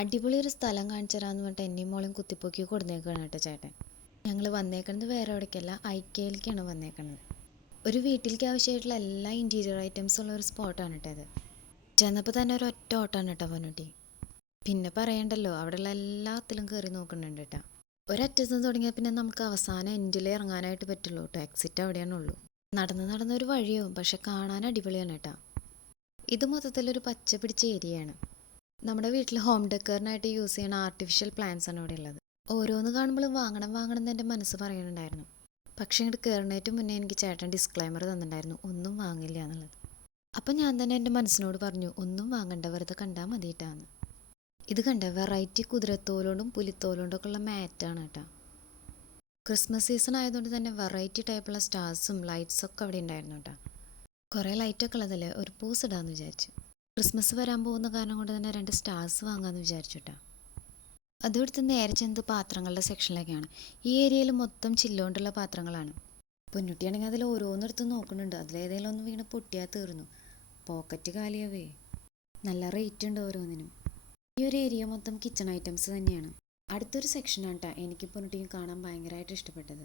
അടിപൊളി ഒരു സ്ഥലം കാണിച്ചു തരാമെന്ന് പറഞ്ഞിട്ട് എന്നെയും മോളും കുത്തിപ്പൊക്കി കൊടുന്നേക്കാണ് കേട്ടോ ചേട്ടൻ. ഞങ്ങൾ വന്നേക്കുന്നത് വേറെ എവിടേക്കല്ല ഐക്കയിലേക്കാണ് വന്നേക്കണത്. ഒരു വീട്ടിലേക്ക് ആവശ്യമായിട്ടുള്ള എല്ലാ ഇന്റീരിയർ ഐറ്റംസും ഉള്ള ഒരു സ്പോട്ടാണ് കേട്ടോ ഇത്. ചെന്നപ്പോൾ തന്നെ ഒരു ഒറ്റ ഓട്ടാണ് കേട്ടോ പൊന്നുട്ടി. പിന്നെ പറയണ്ടല്ലോ അവിടെയുള്ള എല്ലാത്തിലും കയറി നോക്കുന്നുണ്ട് കേട്ടോ. ഒരറ്റത്ത് നിന്ന് തുടങ്ങിയാൽ പിന്നെ നമുക്ക് അവസാനം എൻഡിലേ ഇറങ്ങാനായിട്ട് പറ്റുള്ളൂ കേട്ടോ. എക്സിറ്റ് അവിടെയാണുള്ളൂ നടന്ന് നടന്ന ഒരു വഴിയാവും പക്ഷെ കാണാൻ അടിപൊളിയാണ് കേട്ടോ. ഇത് മൊത്തത്തിലൊരു പച്ച പിടിച്ച ഏരിയയാണ് നമ്മുടെ വീട്ടിൽ ഹോം ഡെക്കറിനായിട്ട് യൂസ് ചെയ്യുന്ന ആർട്ടിഫിഷ്യൽ പ്ലാന്റ്സ് ആണ് ഇവിടെ ഉള്ളത്. ഓരോന്ന് കാണുമ്പോഴും വാങ്ങണം വാങ്ങണം എന്ന് എന്റെ മനസ്സ് പറയുന്നുണ്ടായിരുന്നു. പക്ഷേ ഇങ്ങോട്ട് കയറുന്നതിന് മുന്നേ എനിക്ക് ചേട്ടൻ ഡിസ്ക്ലൈമർ തന്നിട്ടുണ്ടായിരുന്നു ഒന്നും വാങ്ങില്ല എന്നുള്ളത്. അപ്പം ഞാൻ തന്നെ എന്റെ മനസ്സിനോട് പറഞ്ഞു ഒന്നും വാങ്ങണ്ട വെറുതെ കണ്ടാൽ മതിയിട്ടാന്ന് ഇത് കണ്ട വെറൈറ്റി കുതിരത്തോലോണ്ടും പുലിത്തോലോണ്ടും ഒക്കെ ഉള്ള മാറ്റാണ് കേട്ടോ. ക്രിസ്മസ് സീസൺ ആയതുകൊണ്ട് തന്നെ വെറൈറ്റി ടൈപ്പുള്ള സ്റ്റാർസും ലൈറ്റ്സും ഒക്കെ അവിടെ ഉണ്ടായിരുന്നു കേട്ടോ. കുറേ ലൈറ്റൊക്കെ ഉള്ളതല്ലേ? ഒരു പൂസ് ഇടാമെന്ന് വിചാരിച്ചു. ക്രിസ്മസ് വരാൻ പോകുന്ന കാരണം കൊണ്ട് തന്നെ രണ്ട് സ്റ്റാർസ് വാങ്ങാമെന്ന് വിചാരിച്ചു കേട്ടോ അതെടുത്ത് നേരെ ചെന്നത് പാത്രങ്ങളുടെ സെക്ഷനിലേക്കാണ് ഈ ഏരിയയിൽ മൊത്തം ചില്ലുകൊണ്ടുള്ള പാത്രങ്ങളാണ്. പൊന്നുട്ടിയാണെങ്കിൽ അതിൽ ഓരോന്നെടുത്ത് നോക്കുന്നുണ്ട്. അതിലേതെങ്കിലും ഒന്ന് വീണ് പൊട്ടിയാൽ തീർന്നു. പോക്കറ്റ് കാലിയാവേ. നല്ല റേറ്റ് ഉണ്ട് ഓരോന്നിനും. ഈ ഒരു ഏരിയ മൊത്തം കിച്ചൺ ഐറ്റംസ് തന്നെയാണ്. അടുത്തൊരു സെക്ഷനാണ് കേട്ടോ എനിക്ക് പൊന്നുട്ടിയും കാണാൻ ഭയങ്കരമായിട്ട് ഇഷ്ടപ്പെട്ടത്.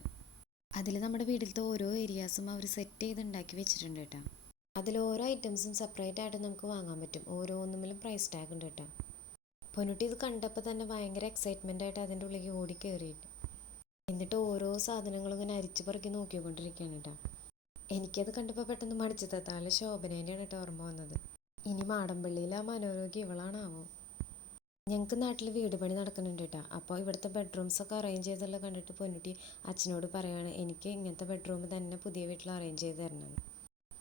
അതിൽ നമ്മുടെ വീട്ടിലത്തെ ഓരോ ഏരിയാസും അവർ സെറ്റ് ചെയ്ത് ഉണ്ടാക്കി വെച്ചിട്ടുണ്ട് കേട്ടോ അതിൽ ഓരോ ഐറ്റംസും സെപ്പറേറ്റ് ആയിട്ട് നമുക്ക് വാങ്ങാൻ പറ്റും. ഓരോന്നുമിലും പ്രൈസ് ടാഗ് ഉണ്ട് കേട്ടോ. പൊന്നുട്ടി ഇത് കണ്ടപ്പോൾ തന്നെ ഭയങ്കര എക്സൈറ്റ്മെന്റ് ആയിട്ട് അതിന്റെ ഉള്ളിലേക്ക് ഓടി കയറിയിട്ട് എന്നിട്ട് ഓരോ സാധനങ്ങളും ഇങ്ങനെ അരിച്ചു പറക്കി നോക്കിക്കൊണ്ടിരിക്കുകയാണ് കേട്ടോ. എനിക്കത് കണ്ടപ്പോൾ പെട്ടെന്ന് മടിച്ചു തത്താൽ ശോഭനേന്റെയാണ് കേട്ടോ ഓർമ്മ വന്നത്. ഇനി മാടമ്പള്ളിയിലെ ആ മനോരോഗ്യം ഇവളാണാവോ? ഞങ്ങൾക്ക് നാട്ടിൽ വീട് പണി നടക്കുന്നുണ്ട് കേട്ടോ. അപ്പോൾ ഇവിടുത്തെ ബെഡ്റൂംസ് ഒക്കെ അറേഞ്ച് ചെയ്തുള്ള കണ്ടിട്ട് പൊന്നുട്ടി അച്ഛനോട് പറയുകയാണ് എനിക്ക് ഇങ്ങനത്തെ ബെഡ്റൂം തന്നെ പുതിയ വീട്ടിൽ അറേഞ്ച് ചെയ്ത് തരണം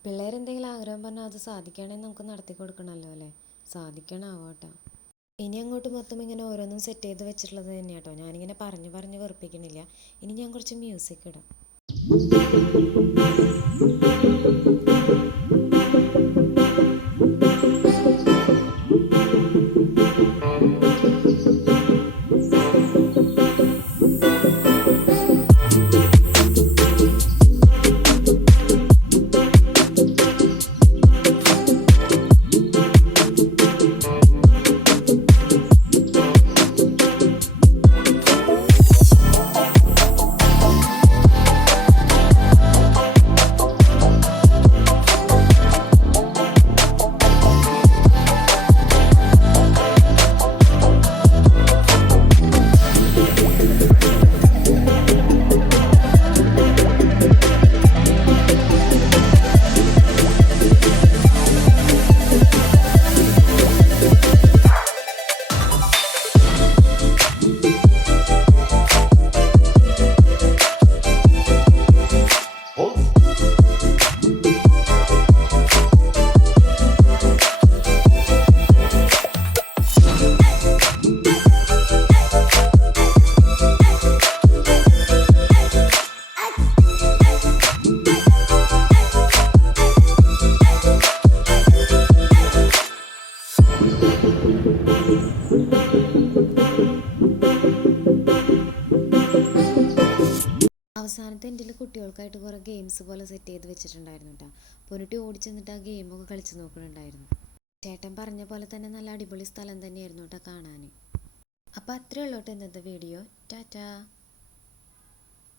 പിള്ളേരെന്തെങ്കിലും ആഗ്രഹം പറഞ്ഞാൽ അത് സാധിക്കുകയാണെങ്കിൽ നമുക്ക് നടത്തി കൊടുക്കണമല്ലോ അല്ലേ? സാധിക്കണാവോ കേട്ടോ ഇനി അങ്ങോട്ട് മൊത്തം ഇങ്ങനെ ഓരോന്നും സെറ്റ് ചെയ്ത് വെച്ചിട്ടുള്ളത് തന്നെയാണ് കേട്ടോ ഞാനിങ്ങനെ പറഞ്ഞ് പറഞ്ഞ് വെറുപ്പിക്കണില്ല. ഇനി ഞാൻ കുറച്ച് മ്യൂസിക് ഇടാം. അവസാനത്തെ എന്റെ കുട്ടികൾക്കായിട്ട് കുറേ ഗെയിംസ് പോലെ സെറ്റ് ചെയ്ത് വെച്ചിട്ടുണ്ടായിരുന്നു കേട്ടോ പൊന്നിട്ടി ഓടിച്ചെന്നിട്ട് ആ ഗെയിമൊക്കെ കളിച്ച് നോക്കുന്നുണ്ടായിരുന്നു ചേട്ടൻ പറഞ്ഞ പോലെ തന്നെ നല്ല അടിപൊളി സ്ഥലം തന്നെയായിരുന്നു കേട്ടോ കാണാൻ അപ്പോൾ അത്രേ ഉള്ളൂ കേട്ടോ ഇന്നത്തെ വീഡിയോ ടാറ്റാ